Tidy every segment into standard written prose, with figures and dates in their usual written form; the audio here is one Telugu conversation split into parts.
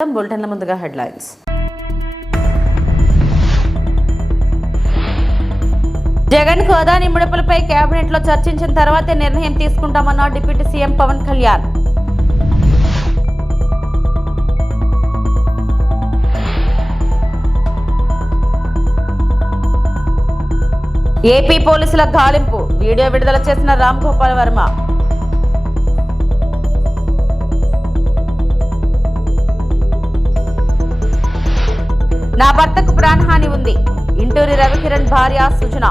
బులెటిన్ల ముందుగా హెడ్లైన్స్. జగన్ కు అదానీ ముడుపులపై కేబినెట్ లో చర్చించిన తర్వాతే నిర్ణయం తీసుకుంటామన్న deputy CM Pawan Kalyan. AP పోలీసుల గాలింపు వీడియో విడుదల చేసిన రామ్ గోపాల్ వర్మ. నా భర్తకు ప్రాణహాని ఉంది, ఇంటూరి రవికిరణ్ భార్య సుజన.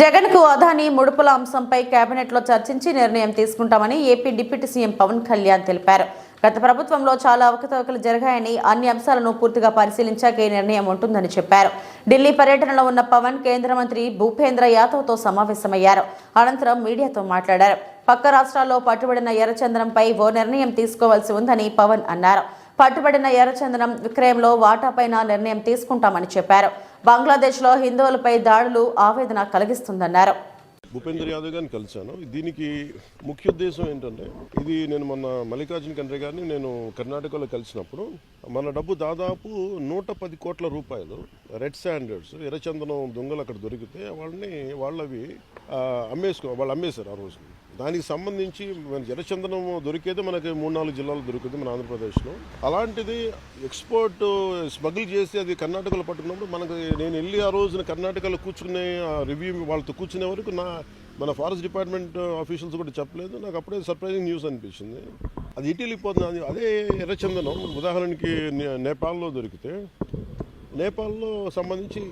జగన్ కు అదానీ ముడుపుల అంశంపై కేబినెట్ లో చర్చించి నిర్ణయం తీసుకుంటామని AP deputy CM Pawan Kalyan తెలిపారు. గత ప్రభుత్వంలో చాలా అవకతవకలు జరిగాయని, అన్ని అంశాలను పూర్తిగా పరిశీలించాక ఈ నిర్ణయం ఉంటుందని చెప్పారు. ఢిల్లీ పర్యటనలో ఉన్న పవన్ కేంద్ర మంత్రి భూపేంద్ర యాదవ్తో సమావేశమయ్యారు. అనంతరం మీడియాతో మాట్లాడారు. పక్క రాష్ట్రాల్లో పట్టుబడిన ఎర్రచందనంపై ఓ నిర్ణయం తీసుకోవాల్సి ఉందని పవన్ అన్నారు. పట్టుబడిన ఎర్రచందనం విక్రయంలో వాటాపైన నిర్ణయం తీసుకుంటామని చెప్పారు. బంగ్లాదేశ్లో హిందువులపై దాడులు ఆవేదన కలిగిస్తుందన్నారు. భూపేంద్ర యాదవ్ గారిని కలిశాను. దీనికి ముఖ్య ఉద్దేశం ఏంటంటే, ఇది నేను మొన్న మల్లికార్జున ఖర్గే గారిని నేను కర్ణాటకలో కలిసినప్పుడు మన డబ్బు దాదాపు 110 కోట్ల రూపాయలు రెడ్ శాండర్డ్స్ ఎర్రచందనం దొంగలు అక్కడ దొరికితే వాళ్ళవి వాళ్ళు అమ్మేశారు ఆ రోజు. దానికి సంబంధించి ఎర్రచందనం దొరికేది మనకి 3-4 జిల్లాలు దొరికింది మన ఆంధ్రప్రదేశ్లో. అలాంటిది ఎక్స్పోర్ట్ స్మగుల్ చేసి అది కర్ణాటకలో పట్టుకున్నప్పుడు నేను వెళ్ళి ఆ రోజున కర్ణాటకలో కూర్చునే రివ్యూ వాళ్ళతో కూర్చునే వరకు మన ఫారెస్ట్ డిపార్ట్మెంట్ ఆఫీషియల్స్ కూడా చెప్పలేదు. నాకు అప్పుడే సర్ప్రైజింగ్ న్యూస్ అనిపించింది. అది ఇటు వెళ్ళిపోతుంది. అదే ఎర్రచందనం ఉదాహరణకి నేపాల్లో దొరికితే, నేపాల్లో సంబంధించి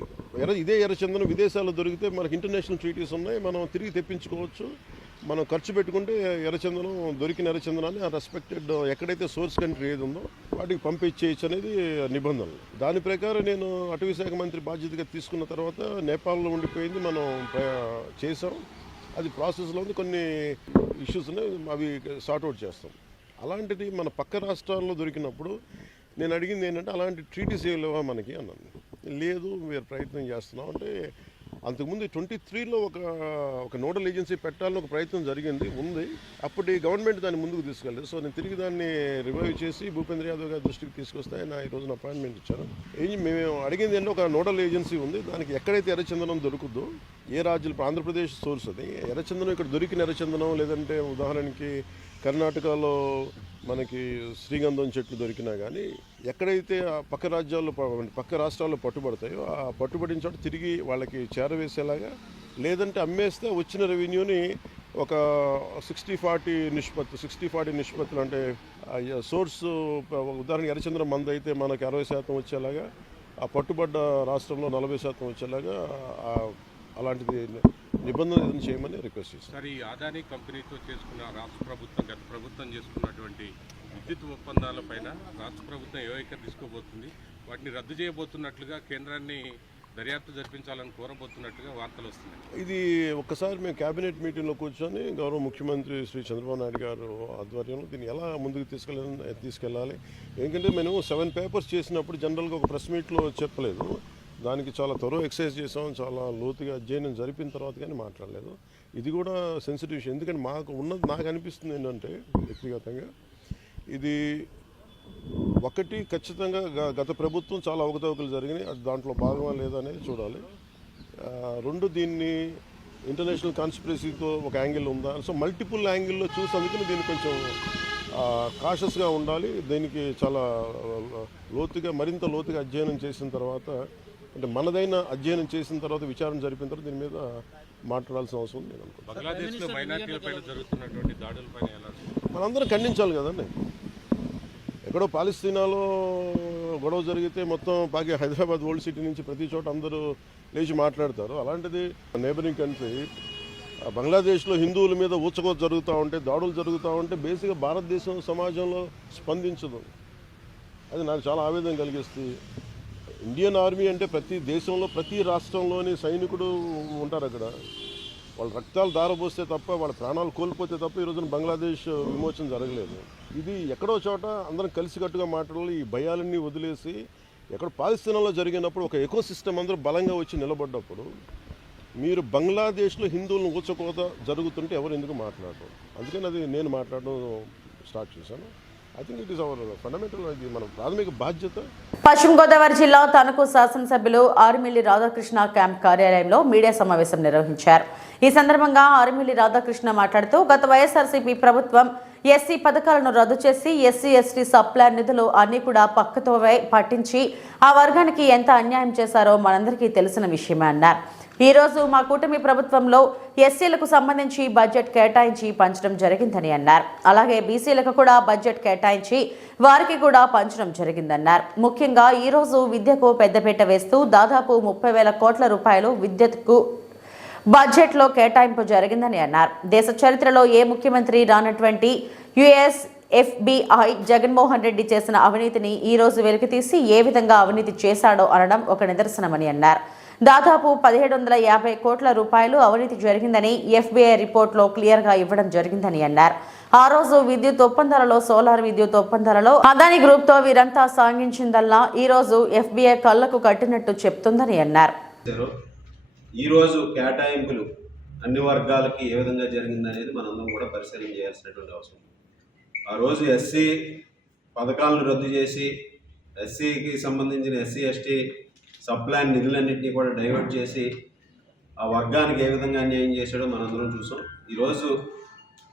ఇదే ఎర్రచందనం విదేశాల్లో దొరికితే మనకి ఇంటర్నేషనల్ ట్రీటీస్ ఉన్నాయి, మనం తిరిగి తెప్పించుకోవచ్చు. మనం ఖర్చు పెట్టుకుంటే ఎర్రచందనం దొరికిన ఎర్రచందనాన్ని ఆ రెస్పెక్టెడ్ ఎక్కడైతే సోర్స్ కంట్రీ ఏది ఉందో వాటికి పంపించేయచ్చు అనేది నిబంధనలు. దాని ప్రకారం నేను అటవీ శాఖ మంత్రి బాధ్యతగా తీసుకున్న తర్వాత నేపాల్లో ఉండిపోయింది, మనం చేసాం. అది ప్రాసెస్లో ఉంది. కొన్ని ఇష్యూస్ ఉన్నాయి, అవి సార్ట్అవుట్ చేస్తాం. అలాంటిది మన పక్క రాష్ట్రాల్లో దొరికినప్పుడు నేను అడిగింది ఏంటంటే, అలాంటి ట్రీటీస్ లేవా మనకి అన్నాను. లేదు, మీరు ప్రయత్నం చేస్తున్నాం అంటే, అంతకుముందు 23లో ఒక నోడల్ ఏజెన్సీ పెట్టాలని ఒక ప్రయత్నం ఉంది. అప్పటి గవర్నమెంట్ దాన్ని ముందుకు తీసుకెళ్ళలేదు. సో నేను తిరిగి దాన్ని రివైవ్ చేసి భూపేంద్ర యాదవ్ గారి దృష్టికి తీసుకొస్తే ఆయన ఈ రోజున అపాయింట్మెంట్ ఇచ్చారు. మేము అడిగింది ఏంటంటే, ఒక నోడల్ ఏజెన్సీ ఉంది, దానికి ఎక్కడైతే ఎర్రచందనం దొరుకుద్దో ఏ రాజ్యాలు, ఆంధ్రప్రదేశ్ సోర్స్ అది ఎర్రచందనం, ఇక్కడ దొరికిన ఎర్రచందనం, లేదంటే ఉదాహరణకి కర్ణాటకలో మనకి శ్రీగంధం చెట్లు దొరికినా కానీ ఎక్కడైతే ఆ పక్క రాష్ట్రాల్లో పట్టుబడతాయో ఆ పట్టుబడిన చోట తిరిగి వాళ్ళకి చేరవేసేలాగా, లేదంటే అమ్మేస్తే వచ్చిన రెవెన్యూని ఒక 60-40 నిష్పత్తులు అంటే సోర్స్ ఉదాహరణ ఎర్రచంద్రం మంది అయితే మనకి 60% వచ్చేలాగా, ఆ పట్టుబడ్డ రాష్ట్రంలో 40% వచ్చేలాగా అలాంటిది నిబంధన చేయమని రిక్వెస్ట్ చేశారు. సార్, ఈ అదానీ కంపెనీతో చేసుకున్న రాష్ట్ర ప్రభుత్వం, గత ప్రభుత్వం చేసుకున్నటువంటి విద్యుత్ ఒప్పందాలపైన రాష్ట్ర ప్రభుత్వం ఏ వైఖరి తీసుకోబోతుంది, వాటిని రద్దు చేయబోతున్నట్లుగా కేంద్రాన్ని దర్యాప్తు జరిపించాలని కోరబోతున్నట్టుగా వార్తలు వస్తున్నాయి. ఇది ఒక్కసారి మేము కేబినెట్ మీటింగ్లో కూర్చొని గౌరవ ముఖ్యమంత్రి శ్రీ చంద్రబాబు నాయుడు గారు ఆధ్వర్యంలో దీన్ని ఎలా ముందుకు తీసుకెళ్ళాలి. ఎందుకంటే మేము 7 పేపర్స్ చేసినప్పుడు జనరల్గా ఒక ప్రెస్ మీట్లో చెప్పలేదు. దానికి చాలా త్వరగా ఎక్సర్సైజ్ చేసాం, చాలా లోతుగా అధ్యయనం జరిపిన తర్వాత కానీ మాట్లాడలేదు. ఇది కూడా సెన్సిటివ్ ఇష్యూ. ఎందుకంటే నాకు అనిపిస్తుంది ఏంటంటే, వ్యక్తిగతంగా ఇది ఒకటి ఖచ్చితంగా గత ప్రభుత్వం చాలా అవకతవకలు జరిగినాయి, అది దాంట్లో భాగమా లేదా అనేది చూడాలి. 2 దీన్ని ఇంటర్నేషనల్ కాన్స్పిరసీతో ఒక యాంగిల్ ఉందా, సో మల్టిపుల్ యాంగిల్లో చూసి అందుకని దీన్ని కొంచెం కాషస్గా ఉండాలి. దీనికి చాలా మరింత లోతుగా అధ్యయనం చేసిన తర్వాత, అంటే మనదైన అధ్యయనం చేసిన తర్వాత, విచారణ జరిపిన తర్వాత దీని మీద మాట్లాడాల్సిన అవసరం ఉంది. నేను మనందరం ఖండించాలి కదండి. ఎక్కడో పాలస్తీనాలో గొడవ జరిగితే మొత్తం హైదరాబాద్ ఓల్డ్ సిటీ నుంచి ప్రతి చోట అందరూ లేచి మాట్లాడతారు. అలాంటిది నేబరింగ్ కంట్రీ బంగ్లాదేశ్లో హిందువుల మీద ఊచకోత జరుగుతూ ఉంటే, దాడులు జరుగుతూ ఉంటే బేసిక్గా భారతదేశం సమాజంలో స్పందించదు. అది నాకు చాలా ఆవేదన కలిగిస్తుంది. ఇండియన్ ఆర్మీ అంటే ప్రతి దేశంలో, ప్రతి రాష్ట్రంలోని సైనికుడు ఉంటారు అక్కడ. వాళ్ళ రక్తాలు దారబోస్తే తప్ప, వాళ్ళ ప్రాణాలు కోల్పోతే తప్ప ఈ రోజున బంగ్లాదేశ్ విమోచన జరగలేదు. ఇది ఎక్కడో చోట అందరం కలిసికట్టుగా మాట్లాడాలి. ఈ భయాలన్నీ వదిలేసి, ఎక్కడ పాలస్తీనాలో జరిగినప్పుడు ఒక ఎకోసిస్టమ్ అందరూ బలంగా వచ్చి నిలబడ్డప్పుడు మీరు బంగ్లాదేశ్లో హిందువులను ఊచకోత జరుగుతుంటే ఎవరు ఎందుకు మాట్లాడరు? అందుకని అది నేను మాట్లాడడం స్టార్ట్ చేశాను. I think it is our fundamental, అది మన ప్రాథమిక బాధ్యత. పశ్చిమ గోదావరి జిల్లా తణుకు శాసనసభ్యులు ఆర్మిల్లి రాధాకృష్ణ క్యాంప్ కార్యాలయంలో మీడియా సమావేశం నిర్వహించారు. ఈ సందర్భంగా ఆర్మిల్లి రాధాకృష్ణ మాట్లాడుతూ గత వైఎస్ఆర్సీపీ ప్రభుత్వం ఎస్సీ పథకాలను రద్దు చేసి ఎస్సీ ఎస్టీ సబ్ ప్లాన్ నిధులు అన్ని కూడా పక్కతో పట్టించి ఆ వర్గానికి ఎంత అన్యాయం చేశారో మనందరికీ తెలిసిన విషయమే అన్నారు. ఈ రోజు మా కూటమి ప్రభుత్వంలో ఎస్సీలకు సంబంధించి బడ్జెట్ కేటాయించి పంచడం జరిగిందని అన్నారు. అలాగే బీసీలకు కూడా బడ్జెట్ కేటాయించి వారికి కూడా పంచడం జరిగిందన్నారు. ముఖ్యంగా ఈ రోజు విద్యకు పెద్దపీట వేస్తూ దాదాపు 30,000 కోట్ల రూపాయలు విద్యుత్కు బడ్జెట్లో కేటాయింపు జరిగిందని అన్నారు. దేశ చరిత్రలో ఏ ముఖ్యమంత్రి రానటువంటి ఎఫ్బిఐ జగన్మోహన్ రెడ్డి చేసిన అవినీతిని ఈ రోజు వెలికితీసి ఏ విధంగా అవినీతి చేశాడో అనడం ఒక నిదర్శనమని అన్నారు. దాదాపు 1750 కోట్ల రూపాయలు అవినీతి జరిగిందని ఎఫ్బిఐ రిపోర్ట్లో క్లియర్గా ఇవ్వడం జరిగిందని అన్నారు. ఆ రోజు విద్యుత్ ఒప్పందాలలో, సోలార్ విద్యుత్ ఒప్పందాలలో అదాని గ్రూప్తో వీరంతా సాగించిందల్లా ఈ రోజు ఎఫ్బిఐ కళ్లకు కట్టినట్టు చెప్తుందని అన్నారు. ఈ రోజు కేటాయింపులు అన్ని వర్గాలకి ఏ విధంగా జరిగిందనేది మనందరం కూడా పరిశీలన చేయాల్సినటువంటి అవసరం. ఆ రోజు ఎస్సీ పథకాలను రద్దు చేసి ఎస్సీకి సంబంధించిన ఎస్సీ ఎస్టీ సబ్ ప్లాన్ నిధులన్నింటినీ కూడా డైవర్ట్ చేసి ఆ వర్గానికి ఏ విధంగా అన్యాయం చేశాడో మనందరం చూసాం. ఈరోజు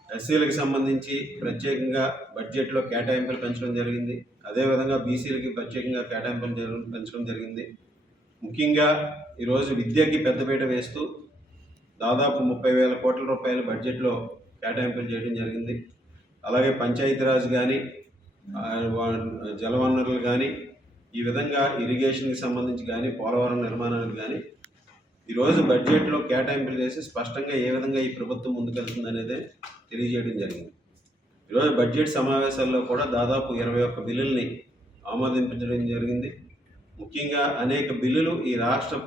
ఎస్సీలకు సంబంధించి ప్రత్యేకంగా బడ్జెట్లో కేటాయింపులు పెంచడం జరిగింది. అదేవిధంగా బీసీలకి ప్రత్యేకంగా కేటాయింపులు పెంచడం జరిగింది. ముఖ్యంగా ఈరోజు విద్యకి పెద్దపీట వేస్తూ దాదాపు 30,000 కోట్ల రూపాయల బడ్జెట్లో కేటాయింపులు చేయడం జరిగింది. అలాగే పంచాయతీరాజ్ కానీ, జలవనరులు కానీ, ఈ విధంగా ఇరిగేషన్కి సంబంధించి కానీ, పోలవరం నిర్మాణానికి కానీ ఈరోజు బడ్జెట్లో కేటాయింపులు చేసి స్పష్టంగా ఏ విధంగా ఈ ప్రభుత్వం ముందుకెళ్తుంది అనేది తెలియజేయడం జరిగింది. ఈరోజు బడ్జెట్ సమావేశాల్లో కూడా దాదాపు 21 బిల్లుల్ని ఆమోదించడం జరిగింది. ముఖ్యంగా అనేక బిల్లులు ఈ రాష్ట్ర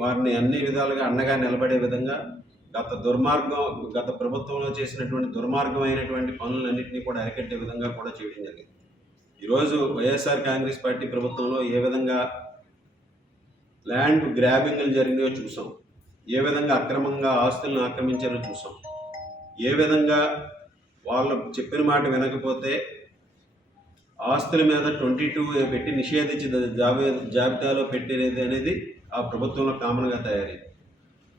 వారిని అన్ని విధాలుగా అండగా నిలబడే విధంగా గత ప్రభుత్వంలో చేసినటువంటి దుర్మార్గమైనటువంటి పనులన్నింటినీ కూడా అరికట్టే విధంగా కూడా చేయడం జరిగింది. ఈరోజు వైఎస్ఆర్ కాంగ్రెస్ పార్టీ ప్రభుత్వంలో ఏ విధంగా ల్యాండ్ గ్రాబింగ్లు జరిగినాయో చూసాం, ఏ విధంగా అక్రమంగా ఆస్తులను ఆక్రమించారో చూసాం, ఏ విధంగా వాళ్ళు చెప్పిన మాట వినకపోతే ఆస్తుల మీద 22 పెట్టి నిషేధించిన జాబితాలో పెట్టేది అనేది ఆ ప్రభుత్వంలో కామన్గా తయారైంది.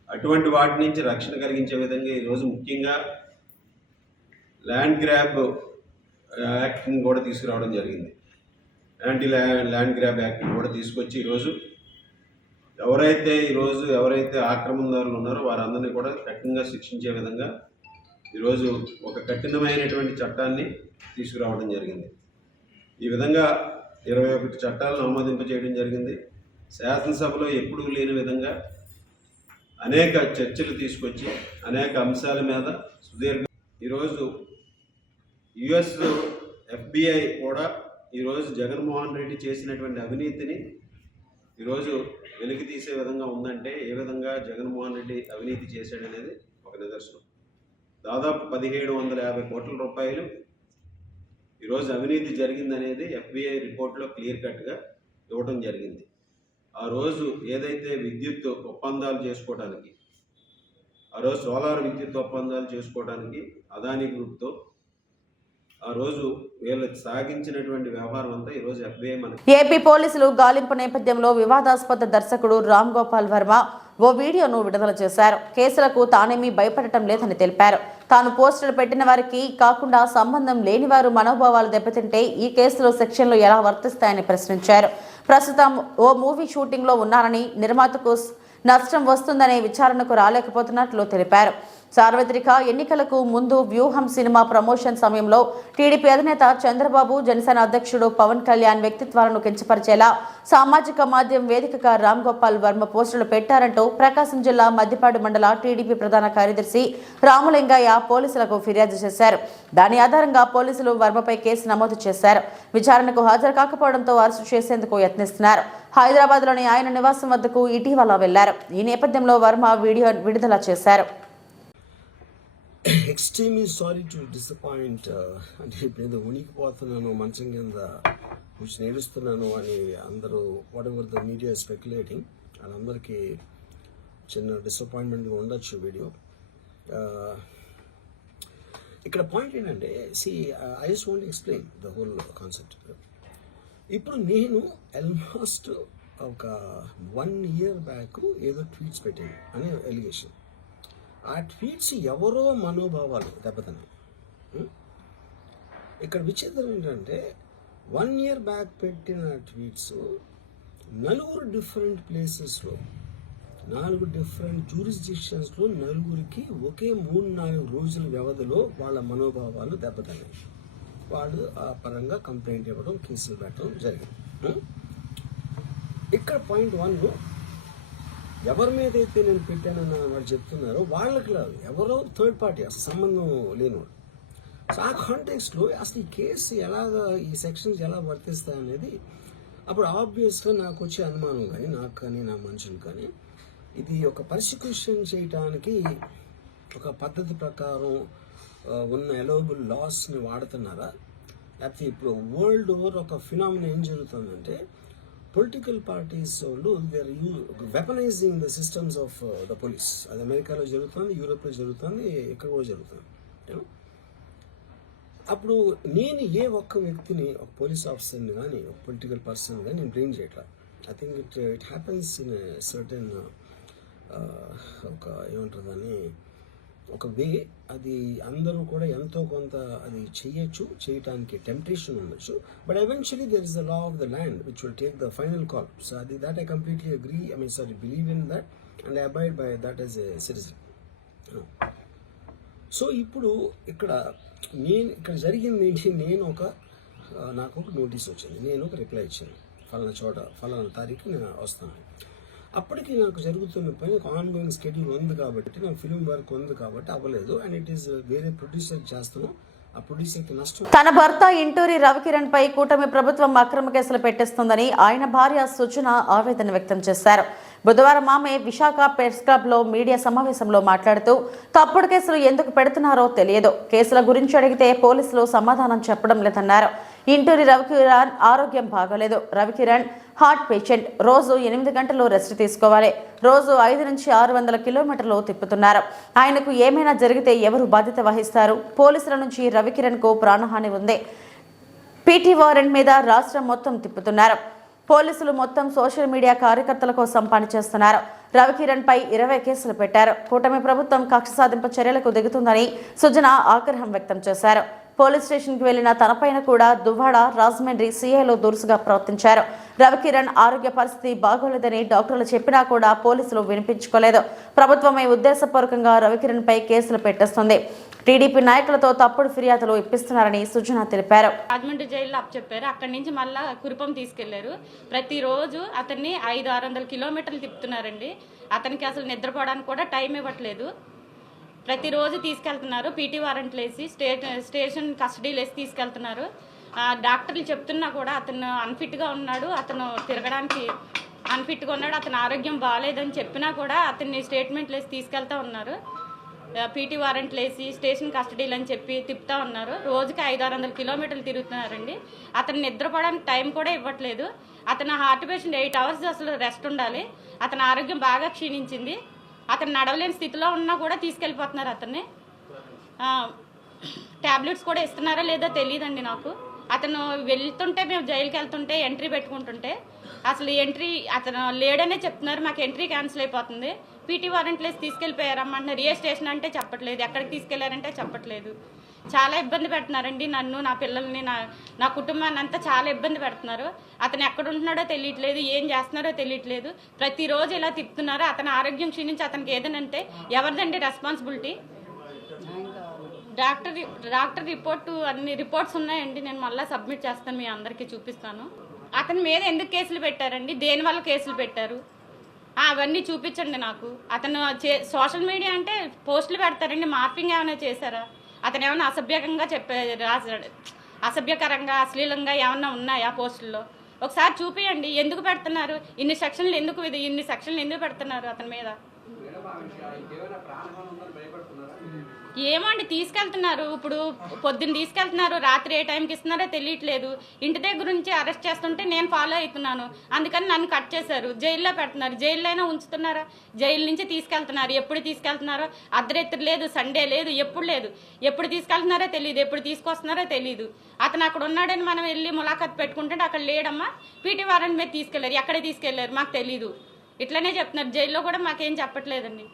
అటువంటి వాటి నుంచి రక్షణ కలిగించే విధంగా ఈరోజు ముఖ్యంగా ల్యాండ్ గ్రాబ్ యాక్ట్ని కూడా తీసుకురావడం జరిగింది. ల్యాండ్ గ్రాబ్ యాక్ట్ని కూడా తీసుకొచ్చి ఈరోజు ఎవరైతే ఆక్రమణదారులు ఉన్నారో వారందరినీ కూడా కఠినంగా శిక్షించే విధంగా ఈరోజు ఒక కఠినమైనటువంటి చట్టాన్ని తీసుకురావడం జరిగింది. ఈ విధంగా 21 చట్టాలను ఆమోదింపజేయడం జరిగింది. శాసనసభలో ఎప్పుడూ లేని విధంగా అనేక చర్చలు తీసుకొచ్చి అనేక అంశాల మీద ఈరోజు యుఎస్ ఎఫ్బిఐ కూడా ఈరోజు జగన్మోహన్ రెడ్డి చేసినటువంటి అవినీతిని ఈరోజు వెలికి తీసే విధంగా ఉందంటే ఏ విధంగా జగన్మోహన్ రెడ్డి అవినీతి చేశాడనేది ఒక నిదర్శనం. దాదాపు 1750 కోట్ల రూపాయలు ఈరోజు అవినీతి జరిగిందనేది ఎఫ్బిఐ రిపోర్ట్లో క్లియర్ కట్గా ఇవ్వడం జరిగింది. ఆ రోజు ఏదైతే విద్యుత్ ఒప్పందాలు చేసుకోవడానికి, ఆ రోజు సోలార్ విద్యుత్ ఒప్పందాలు చేసుకోవడానికి అదాని గ్రూప్తో ఆ రోజు వీళ్ళు సాగించినటువంటి వ్యవహారం అంతా ఈరోజు ఎఫ్బిఐ ఏపీ పోలీసులు గాలింపు నేపథ్యంలో వివాదాస్పద దర్శకుడు రామ్ గోపాల్ వర్మ ఓ వీడియోను విడుదల చేశారు. కేసులకు తానేమీ భయపడటం లేదని తెలిపారు. తాను పోస్టులు పెట్టిన వారికి కాకుండా సంబంధం లేని వారు మనోభావాలు దెబ్బతింటే ఈ కేసులో సెక్షన్లు ఎలా వర్తిస్తాయని ప్రశ్నించారు. ప్రస్తుతం ఓ మూవీ షూటింగ్లో ఉన్నారని, నిర్మాతకు నష్టం వస్తుందనే విచారణకు రాలేకపోతున్నట్లు తెలిపారు. సార్వత్రిక ఎన్నికలకు ముందు వ్యూహం సినిమా ప్రమోషన్ సమయంలో టీడీపీ అధినేత చంద్రబాబు, జనసేన అధ్యక్షుడు పవన్ కళ్యాణ్ వ్యక్తిత్వాలను కించపరిచేలా సామాజిక మాధ్యమం వేదికగా రామ్ గోపాల్ వర్మ పోస్టులు పెట్టారంటూ ప్రకాశం జిల్లా మద్దిపాడు మండల టీడీపీ ప్రధాన కార్యదర్శి రాములింగయ్య పోలీసులకు ఫిర్యాదు చేశారు. దాని ఆధారంగా పోలీసులు వర్మపై కేసు నమోదు చేశారు. విచారణకు హాజరు కాకపోవడంతో అరెస్టు చేసేందుకు యత్నిస్తున్నారు. హైదరాబాద్లోని ఆయన నివాసం వద్దకు ఇటీవల వెళ్లారు. ఈ నేపథ్యంలో వర్మ వీడియో విడుదల చేశారు. Extremely sorry to disappoint. అంటే ఇప్పుడు ఉనికిపోతున్నాను, మంచం కింద కూర్చొని ఏడుస్తున్నాను అని అందరూ what ever the media speculating, వాళ్ళందరికీ చిన్న డిసప్పాయింట్మెంట్గా ఉండొచ్చు వీడియో. ఇక్కడ పాయింట్ ఏంటంటే I just want explain the whole concept. ఇప్పుడు నేను ఆల్మోస్ట్ ఒక 1 year బ్యాక్ ఏదో ట్వీట్స్ పెట్టాను అనే ఎలిగేషన్. ఆ ట్వీట్స్ ఎవరో మనోభావాలు దెబ్బతిన్నాయి. ఇక్కడ విచిత్రం ఏంటంటే 1 year బ్యాక్ పెట్టిన ట్వీట్స్ 4 డిఫరెంట్ ప్లేసెస్లో 4 డిఫరెంట్ జ్యూరిస్డిక్షన్స్లో 4కి ఒకే 3-4 రోజుల వ్యవధిలో వాళ్ళ మనోభావాలు దెబ్బతిన్నాయి. వాళ్ళు ఆ పరంగా కంప్లైంట్ ఇవ్వడం, కేసులు పెట్టడం జరిగింది. ఇక్కడ పాయింట్ 1, ఎవరి మీద అయితే నేను పెట్టానని వాళ్ళు చెప్తున్నారో వాళ్ళకి లేదు, ఎవరో థర్డ్ పార్టీ, అసలు సంబంధం లేనివాడు. సో ఆ కాంటెక్స్లో అసలు ఈ కేసు ఎలాగా, ఈ సెక్షన్స్ ఎలా వర్తిస్తాయనేది అప్పుడు ఆబ్వియస్గా నాకు వచ్చే అనుమానం కానీ, నాకు కానీ నా మనుషులు కానీ, ఇది ఒక పర్సిక్యూషన్ చేయడానికి ఒక పద్ధతి ప్రకారం ఉన్న ఎలవబుల్ లాస్ని వాడుతున్నారా, లేకపోతే ఇప్పుడు వరల్డ్ ఓవర్ ఒక ఫినామినా ఏం జరుగుతుందంటే పొలిటికల్ పార్టీస్ వాళ్ళు they are weaponising the systems of the police. అది అమెరికాలో జరుగుతుంది, యూరోప్లో జరుగుతుంది, ఇక్కడ కూడా జరుగుతుంది. అప్పుడు నేను ఏ ఒక్క వ్యక్తిని, ఒక పోలీస్ ఆఫీసర్ని కానీ, ఒక పొలిటికల్ పర్సన్ కానీ నేను బ్లేమ్ చేయట్లా. I think it happens in certain ఒక ఏమంటారు దాన్ని, ఒక వే. అది అందరూ కూడా ఎంతో కొంత అది చేయటానికి టెంప్టేషన్ ఉండొచ్చు. But eventually there is the law of the land which will take the final call. So అది that I completely agree, believe in that and I abide by that as a citizen. So ఇప్పుడు ఇక్కడ జరిగింది ఏంటి, నాకు ఒక నోటీస్ వచ్చింది, నేను ఒక రిప్లై ఇచ్చాను, ఫలానా చోట ఫలానా తారీఖు నేను వస్తాను. అప్పటికి నాకు జరుగుతున్న పని ఒక ఆన్గోయింగ్ స్కెడ్యూల్ ఉంది కాబట్టి, నాకు ఫిల్మ్ వర్క్ ఉంది కాబట్టి అవ్వలేదు. అండ్ ఇట్ ఈస్ వేరే ప్రొడ్యూసర్ చేస్తున్నాం, ఆ ప్రొడ్యూసర్కి నష్టం. తన భర్త ఇంటూరి రవికిరణ్ పై కూటమి ప్రభుత్వం అక్రమ కేసులు పెట్టిస్తుందని ఆయన భార్య సుజన ఆవేదన వ్యక్తం చేశారు. బుధవారం ఆమె విశాఖ ప్రెస్ క్లబ్లో మీడియా సమావేశంలో మాట్లాడుతూ తప్పుడు కేసులు ఎందుకు పెడుతున్నారో తెలియదు, కేసుల గురించి అడిగితే పోలీసులు సమాధానం చెప్పడం లేదన్నారు. ఇంటూరి రవికిరణ్ ఆరోగ్యం బాగోలేదు. Ravikiran heart patient. రోజు 8 గంటలు రెస్ట్ తీసుకోవాలి. రోజు 500 నుంచి 600 కిలోమీటర్లు తిప్పుతున్నారు. ఆయనకు ఏమైనా జరిగితే ఎవరు బాధ్యత వహిస్తారు? పోలీసుల నుంచి రవికిరణ్కు ప్రాణహాని ఉంది. పీటీ వారెంట్ మీద రాష్ట్రం మొత్తం తిప్పుతున్నారు. పోలీసులు మొత్తం సోషల్ మీడియా కార్యకర్తల కోసం పనిచేస్తున్నారు. రవికిరణ్ పై 20 కేసులు పెట్టారు. కూటమి ప్రభుత్వం కక్ష సాధింపు చర్యలకు దిగుతుందని సుజన ఆగ్రహం వ్యక్తం చేశారు. పోలీస్ స్టేషన్కి వెళ్లిన తనపైన కూడా దువ్వాడ, రాజమండ్రి సీఐలు దురుసుగా ప్రవర్తించారు. రవికిరణ్ ఆరోగ్య పరిస్థితి బాగోలేదని డాక్టర్లు చెప్పినా కూడా పోలీసులు వినిపించుకోలేదు. ప్రభుత్వమే ఉద్దేశపూర్వకంగా రవికిరణ్ పై కేసులు పెట్టేస్తుంది. టీడీపీ నాయకులతో తప్పుడు ఫిర్యాదులు ఇప్పిస్తున్నారని సుజన తెలిపారు. రాజమండ్రి జైల్లో అప్పచెప్పారు. అక్కడి నుంచి మళ్ళా కురుపం తీసుకెళ్లారు. ప్రతిరోజు అతన్ని 500-600 కిలోమీటర్లు తిప్పుతున్నారండి. అతనికి అసలు నిద్రపోవడానికి కూడా టైం ఇవ్వట్లేదు. ప్రతిరోజు తీసుకెళ్తున్నారు. పీటీ వారెంట్లు వేసి స్టేషన్ కస్టడీలు వేసి తీసుకెళ్తున్నారు. డాక్టర్లు చెప్తున్నా కూడా అతను అన్ఫిట్గా ఉన్నాడు, అతను తిరగడానికి అన్ఫిట్గా ఉన్నాడు, అతని ఆరోగ్యం బాగాలేదని చెప్పినా కూడా అతన్ని స్టేట్మెంట్లు వేసి తీసుకెళ్తా ఉన్నారు. పీటీ వారెంట్లు వేసి స్టేషన్ కస్టడీలు అని చెప్పి తిప్పుతా ఉన్నారు. రోజుకి 500-600 కిలోమీటర్లు తిరుగుతున్నారండి. అతను నిద్రపోవడానికి టైం కూడా ఇవ్వట్లేదు. అతను హార్ట్ పేషెంట్, 8 hours అసలు రెస్ట్ ఉండాలి. అతని ఆరోగ్యం బాగా క్షీణించింది. అతను నడవలేని స్థితిలో ఉన్నా కూడా తీసుకెళ్ళిపోతున్నారు. అతన్ని ట్యాబ్లెట్స్ కూడా ఇస్తున్నారా లేదో తెలియదండి నాకు. అతను వెళ్తుంటే, మేము జైలుకి వెళ్తుంటే ఎంట్రీ పెట్టుకుంటుంటే అసలు ఎంట్రీ అతను లేడనే చెప్తున్నారు. మాకు ఎంట్రీ క్యాన్సిల్ అయిపోతుంది. పీటీ వారెంట్లు వేసి తీసుకెళ్ళిపోయారమ్మంటున్నారు. ఏ స్టేషన్ అంటే చెప్పట్లేదు, ఎక్కడికి తీసుకెళ్లారంటే చెప్పట్లేదు. చాలా ఇబ్బంది పెడుతున్నారండి నన్ను, నా పిల్లల్ని, నా కుటుంబాన్ని అంతా చాలా ఇబ్బంది పెడుతున్నారు. అతను ఎక్కడ ఉంటున్నాడో తెలియట్లేదు, ఏం చేస్తున్నారో తెలియట్లేదు. ప్రతిరోజు ఇలా తిప్పుతున్నారు. అతని ఆరోగ్యం క్షీణించి అతనికి ఏదనంటే ఎవరిదండి రెస్పాన్సిబిలిటీ? డాక్టర్ అన్ని రిపోర్ట్స్ ఉన్నాయండి. నేను మళ్ళీ సబ్మిట్ చేస్తాను, మీ అందరికీ చూపిస్తాను. అతని మీద ఎందుకు కేసులు పెట్టారండి, దేనివల్ల కేసులు పెట్టారు, అవన్నీ చూపించండి నాకు. అతను సోషల్ మీడియా అంటే పోస్టులు పెడతారండి, మార్పింగ్ ఏమైనా చేశారా? అతను ఏమైనా అసభ్యకంగా రాశాడు, అసభ్యకరంగా అశ్లీలంగా ఏమన్నా ఉన్నాయా పోస్టుల్లో? ఒకసారి చూపియండి. ఎందుకు పెడుతున్నారు ఇన్ని సెక్షన్లు ఎందుకు పెడుతున్నారు అతని మీద? ఏమండి తీసుకెళ్తున్నారు, ఇప్పుడు పొద్దున్న తీసుకెళ్తున్నారు, రాత్రి ఏ టైంకి ఇస్తున్నారో తెలియట్లేదు. ఇంటి దగ్గర నుంచి అరెస్ట్ చేస్తుంటే నేను ఫాలో అవుతున్నాను, అందుకని నన్ను కట్ చేశారు, జైల్లో పెడుతున్నారు. జైల్లో అయినా ఉంచుతున్నారా? జైలు నుంచి తీసుకెళ్తున్నారు. ఎప్పుడు తీసుకెళ్తున్నారో అర్ధరాత్రి లేదు, సండే లేదు, ఎప్పుడు లేదు. ఎప్పుడు తీసుకెళ్తున్నారో తెలియదు, ఎప్పుడు తీసుకొస్తున్నారో తెలియదు. అతను అక్కడ ఉన్నాడని మనం వెళ్ళి ములాఖాత్ పెట్టుకుంటే అక్కడ లేడమ్మా, పీటీ వారెంట్ మీద తీసుకెళ్లారు. ఎక్కడే తీసుకెళ్లారు మాకు తెలీదు, ఇట్లనే చెప్తున్నారు. జైల్లో కూడా మాకేం చెప్పట్లేదండి.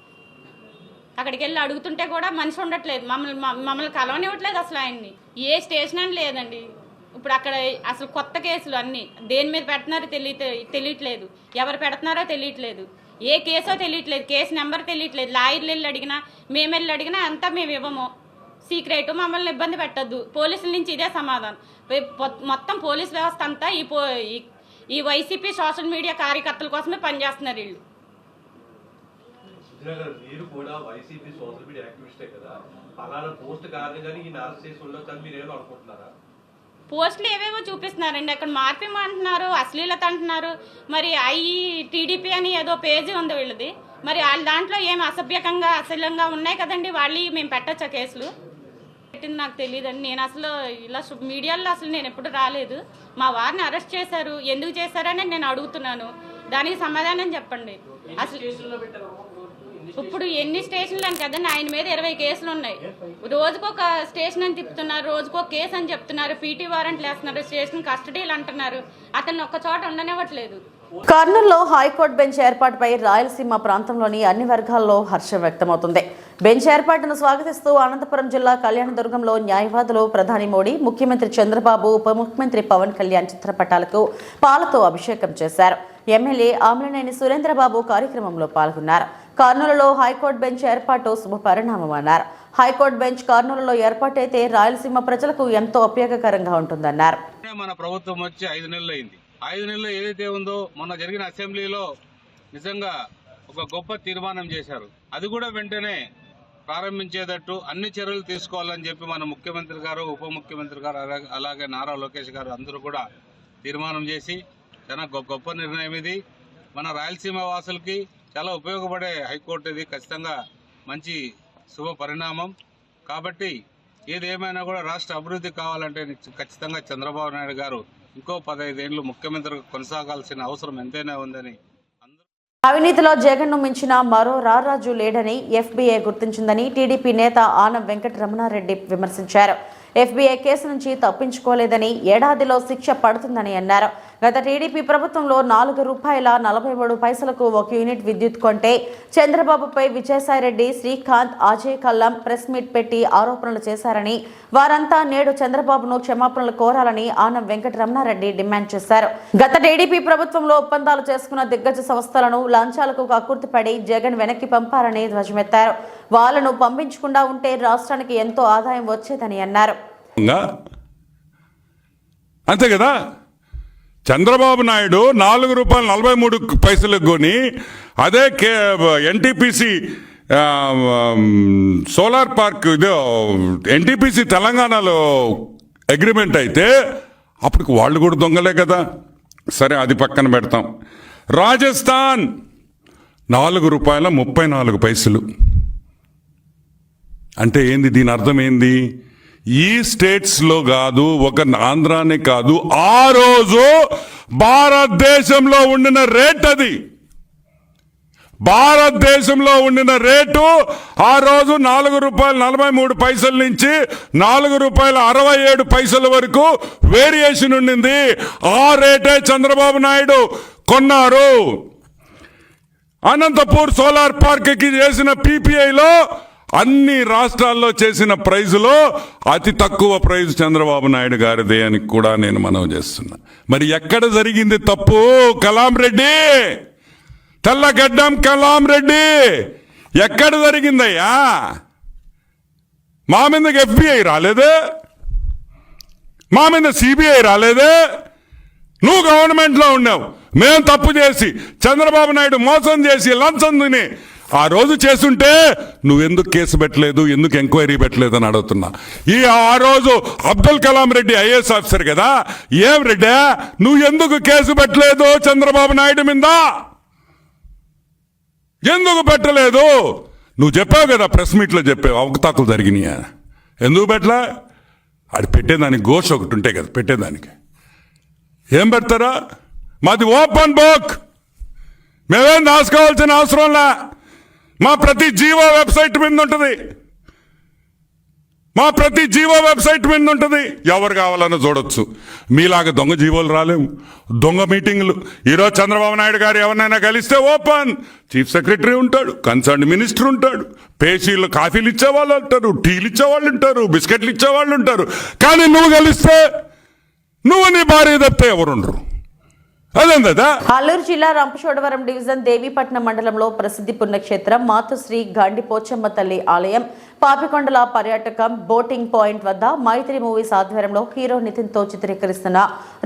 అక్కడికి వెళ్ళి అడుగుతుంటే కూడా మనిషి ఉండట్లేదు, మమ్మల్ని కలవనివ్వట్లేదు అసలు ఆయన్ని. ఏ స్టేషన్ అని లేదండి. ఇప్పుడు అక్కడ అసలు కొత్త కేసులు అన్నీ దేని మీద పెడుతున్నారో తెలియట్లేదు, ఎవరు పెడుతున్నారో తెలియట్లేదు, ఏ కేసో తెలియట్లేదు, కేసు నెంబర్ తెలియట్లేదు. లాయర్లు వెళ్ళి అడిగినా, మేము వెళ్ళి అడిగినా అంతా మేము ఇవ్వము, సీక్రెట్, మమ్మల్ని ఇబ్బంది పెట్టద్దు. పోలీసుల నుంచి ఇదే సమాధానం. మొత్తం పోలీస్ వ్యవస్థ అంతా ఈ వైసీపీ సోషల్ మీడియా కార్యకర్తల కోసమే పనిచేస్తున్నారు వీళ్ళు. మీరు కూడా వైసీపీ సోషల్ మీడియా యాక్టివిస్టే కదా, అలానే పోస్ట్ కారణంగానే ఈ అరెస్ట్ చేసి ఉండొచ్చని మీరు ఏమో అనుకుంటున్నారా? పోస్టులు ఏవేవో చూపిస్తున్నారండి, అక్కడ మార్పిం అంటున్నారు, అశ్లీలత అంటున్నారు. మరి టీడీపీ అని ఏదో పేజీ ఉంది వీళ్ళది, మరి వాళ్ళ దాంట్లో ఏమి అసభ్యకంగా అశ్లీలంగా ఉన్నాయి కదండి, వాళ్ళు మేము పెట్టచ్చా కేసులు? పెట్టింది నాకు తెలియదండి. నేను అసలు ఇలా మీడియాలో అసలు నేను ఎప్పుడు రాలేదు. మా వారిని అరెస్ట్ చేశారు, ఎందుకు చేశారని నేను అడుగుతున్నాను, దానికి సమాధానం చెప్పండి. అసలు ఇప్పుడు ఎన్ని స్టేషన్లు అని కదండి, ఆయన మీద 20 కేసులు ఉన్నాయి. రోజుకొక స్టేషన్ అని తిప్పుతున్నారు, రోజుకొక కేసు అని చెప్తున్నారు, పీటీ వారెంట్లు వేస్తున్నారు, స్టేషన్ కస్టడీలు అంటున్నారు. అతన్ని ఒక్క చోట ఉండనివ్వట్లేదు. కర్నూలులో హైకోర్టు బెంచ్ ఏర్పాటుపై రాయలసీమ ప్రాంతంలోని అన్ని వర్గాల్లో హర్షం వ్యక్తమవుతుంది. బెంచ్ ఏర్పాటును స్వాగతిస్తూ అనంతపురం జిల్లా కళ్యాణదుర్గంలో న్యాయవాదులు ప్రధాని మోడీ, ముఖ్యమంత్రి చంద్రబాబు, ఉప ముఖ్యమంత్రి పవన్ కళ్యాణ్ చిత్రపటాలకు పాలతో అభిషేకం చేశారు. ఎమ్మెల్యే ఆమ్లనేని సురేంద్రబాబు కార్యక్రమంలో పాల్గొన్నారు. కర్నూలులో హైకోర్టు బెంచ్ ఏర్పాటు శుభపరిణామమన్నారు. హైకోర్టు బెంచ్ కర్నూలులో ఏర్పాటైతే రాయలసీమ ప్రజలకు ఎంతో ఉపయోగకరంగా ఉంటుందన్నారు. మన ప్రభుత్వం వచ్చి 5 నెలలు అయింది. 5 నెలల్లో ఏదైతే ఉందో మొన్న జరిగిన అసెంబ్లీలో నిజంగా ఒక గొప్ప తీర్మానం చేశారు. అది కూడా వెంటనే ప్రారంభించేటట్టు అన్ని చర్యలు తీసుకోవాలని చెప్పి మన ముఖ్యమంత్రి గారు, ఉప ముఖ్యమంత్రి గారు, అలాగే నారా లోకేష్ గారు అందరూ కూడా తీర్మానం చేసి చాలా గొప్ప నిర్ణయం ఇది. మన రాయలసీమ వాసులకి చాలా ఉపయోగపడే హైకోర్టు ఇది. ఖచ్చితంగా మంచి శుభ పరిణామం. కాబట్టి ఏదేమైనా కూడా రాష్ట్ర అభివృద్ధి కావాలంటే ఖచ్చితంగా చంద్రబాబు నాయుడు గారు ఇంకో 15 ఏళ్లు ముఖ్యమంత్రిగా కొనసాగాల్సిన అవసరం ఎంతైనా ఉందని. అవినీతిలో జగన్ను మించిన మరో రారాజు లేడని ఎఫ్బీఐ గుర్తించిందని టీడీపీ నేత ఆనం వెంకటరమణారెడ్డి విమర్శించారు. ఎఫ్బీఐ కేసు నుంచి తప్పించుకోలేదని, ఏడాదిలో శిక్ష పడుతుందని అన్నారు. గత టీడీపీ ప్రభుత్వంలో ₹4.43 ఒక యూనిట్ విద్యుత్ కొంటే చంద్రబాబుపై విజయసాయిరెడ్డి, శ్రీకాంత్, అజయ్ కల్లం ప్రెస్ మీట్ పెట్టి ఆరోపణలు చేశారని, వారంతా నేడు చంద్రబాబును క్షమాపణలు కోరాలని ఆనం వెంకటరమణారెడ్డి డిమాండ్ చేశారు. గత టీడీపీ ప్రభుత్వంలో ఒప్పందాలు చేసుకున్న దిగ్గజ సంస్థలను లంచాలకు కక్కుర్తిపడి జగన్ వెనక్కి పంపారని ధ్వజమెత్తారు. వాళ్లను పంపించకుండా ఉంటే రాష్ట్రానికి ఎంతో ఆదాయం వచ్చేదని అన్నారు. అంతే కదా, చంద్రబాబు నాయుడు ₹4.43 కొని అదే ఎన్టీపీసీ సోలార్ పార్క్ ఇదో ఎన్టీపీసీ తెలంగాణలో అగ్రిమెంట్ అయితే అప్పటికి వాళ్ళు కూడా దొంగలే కదా. సరే, అది పక్కన పెడతాం. రాజస్థాన్ ₹4.34 అంటే ఏంది? దీని అర్థం ఏంది? ఈ స్టేట్స్లో కాదు, ఒక ఆంధ్రానే కాదు, ఆ రోజు భారతదేశంలో ఉండిన రేట్ అది. భారతదేశంలో ఉండిన రేటు ఆ రోజు ₹4.43 నుంచి ₹4.67 వరకు వేరియేషన్ ఉండింది. ఆ రేటే చంద్రబాబు నాయుడు కొన్నారు. అనంతపూర్ సోలార్ పార్క్ కి చేసిన పీపీఐలో అన్ని రాష్ట్రాల్లో చేసిన ప్రైజులో అతి తక్కువ ప్రైజ్ చంద్రబాబు నాయుడు గారిదే అని కూడా నేను మనవి చేస్తున్నా. మరి ఎక్కడ జరిగింది తప్పు? కలాం రెడ్డి, తెల్లగడ్డం కలాం రెడ్డి, ఎక్కడ జరిగిందయ్యా? మా మీదకి ఎఫ్బిఐ రాలేదే, మా మీద సిబిఐ రాలేదే. నువ్వు గవర్నమెంట్లో ఉన్నావు, మేము తప్పు చేసి చంద్రబాబు నాయుడు మోసం చేసి లంచం తిని ఆ రోజు చేస్తుంటే నువ్వెందుకు కేసు పెట్టలేదు, ఎందుకు ఎంక్వైరీ పెట్టలేదు అని అడుగుతున్నా. ఆ రోజు అబ్దుల్ కలాం రెడ్డి ఐఏఎస్ ఆఫీసర్ కదా, ఏం రెడ్డి నువ్వు ఎందుకు కేసు పెట్టలేదు చంద్రబాబు నాయుడు మీద? ఎందుకు పెట్టలేదు? నువ్వు చెప్పావు కదా, ప్రెస్ మీట్లో చెప్పావు అవకతవకలు జరిగినాయి. ఎందుకు పెట్టలా? అది పెట్టేదానికి ఘోష ఒకటి ఉంటే కదా పెట్టేదానికి. ఏం పెడతారా? మాది ఓపెన్ బుక్, మేమేం దాచుకోవాల్సిన అవసరంలా. మా ప్రతి జీవో వెబ్సైట్ మీద ఉంటుంది, ఎవరు కావాలన్నా చూడొచ్చు. మీలాగా దొంగ జీవోలు రాలేము, దొంగ మీటింగ్లు. ఈరోజు చంద్రబాబు నాయుడు గారు ఎవరినైనా కలిస్తే ఓపెన్, చీఫ్ సెక్రటరీ ఉంటాడు, కన్సర్న్ మినిస్టర్ ఉంటాడు, పేషీలు కాఫీలు ఇచ్చేవాళ్ళు ఉంటారు, టీలు ఇచ్చేవాళ్ళు ఉంటారు, బిస్కెట్లు ఇచ్చేవాళ్ళు ఉంటారు. కానీ నువ్వు కలిస్తే నువ్వు నీ భార్య తప్పితే ఎవరుండరు. అదేందా? అల్లూరు జిల్లా రంపచోడవరం డివిజన్ దేవీపట్నం మండలంలో ప్రసిద్ధి పుణ్యక్షేత్రం మాతుశ్రీ గండి పోచమ్మ తల్లి ఆలయం పాపికొండల పర్యాటకం బోటింగ్ పాయింట్ వద్ద మైత్రి మూవీస్ ఆధ్వర్యంలో హీరో నితిన్ తో చిత్రీకరిస్తున్న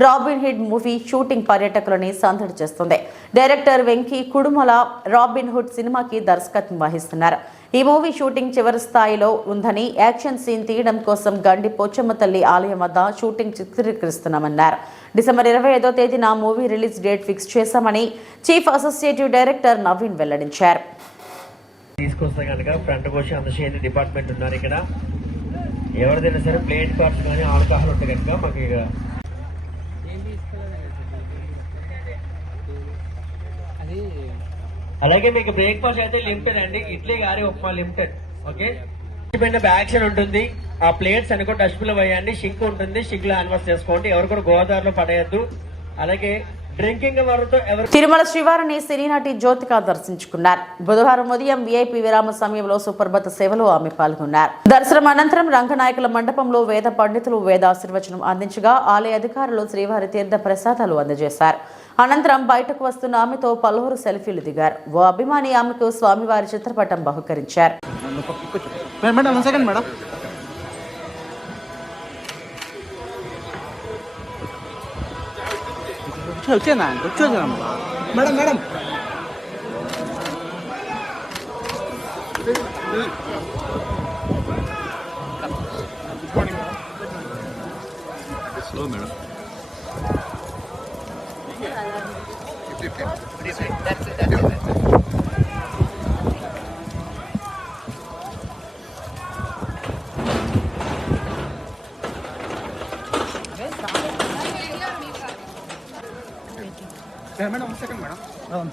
రాబిన్ హుడ్ మూవీ షూటింగ్ పర్యాటకులని సందడి చేస్తుంది. Director Venky Kudumula robin hood సినిమాకి దర్శకత్వం వహిస్తున్నారు. ఈ మూవీ షూటింగ్ చివరి స్థాయిలో ఉందని, యాక్షన్ సీన్ తీయడం కోసం గండి పోచమ్మ తల్లి ఆలయం వద్ద షూటింగ్ చిత్రీకరిస్తున్నామన్నారు. డిసెంబర్ 25వ తేదీన మూవీ రిలీజ్ డేట్ ఫిక్స్ చేశామని చీఫ్ అసోసియేటివ్ డైరెక్టర్ నవీన్ వెల్లడించారు. తీసుకొస్తే కనుక ఫ్రంట్ వచ్చి అందచేయండి డిపార్ట్మెంట్ ఉన్నారు ఇక్కడ. ఎవరిదైనా సరే ప్లేట్ కార్డ్స్ కానీ ఆల్కహాల్ ఉంటే కనుక మాకు ఇక అలాగే మీకు బ్రేక్ఫాస్ట్ అయితే లిమిటెడ్ అండి, ఇడ్లీ గారి ఉప్మా లిమిటెడ్. ఓకే, యాక్షన్ ఉంటుంది. ఆ ప్లేట్స్ అనుకో డస్ట్బిన్ వేయండి. షింక్ ఉంటుంది, షింక్ లో హ్యాండ్ వాష్ చేసుకోండి. ఎవరు కూడా గోదావరిలో పడేయద్దు. అలాగే డ్రింకింగ్ వారితో తిరుమల శ్రీవారిని సినీ నటి జ్యోతిక దర్శించుకున్నారు. బుధవారం ఉదయం వీఐపీ విరామ సమయంలో సుప్రభాత సేవలో ఆమె పాల్గొన్నారు. దర్శనం అనంతరం రంగనాయకుల మండపంలో వేద పండితులు వేదాశీర్వచనం అందించగా ఆలయ అధికారులు శ్రీవారి తీర్థ ప్రసాదాలు అందజేశారు. అనంతరం బయటకు వస్తున్న ఆమెతో పలువురు సెల్ఫీలు దిగారు. ఓ అభిమాని ఆమెకు స్వామివారి చిత్రపటం బహుకరించారు.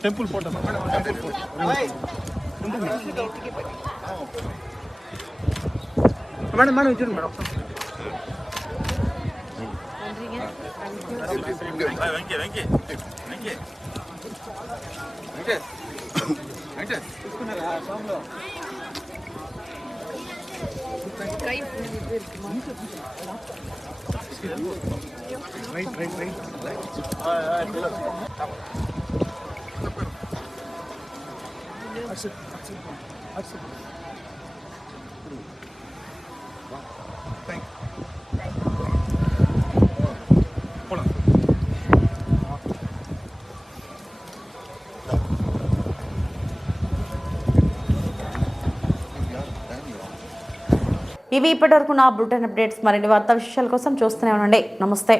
టెంపుల్ ఫోటో మేడం మేడం ఇచ్చారు మేడం. ఇవి ఇప్పటివరకు నా బులెటిన్ అప్డేట్స్. మరిన్ని వార్తా విశేషాల కోసం చూస్తూనే ఉండండి. నమస్తే.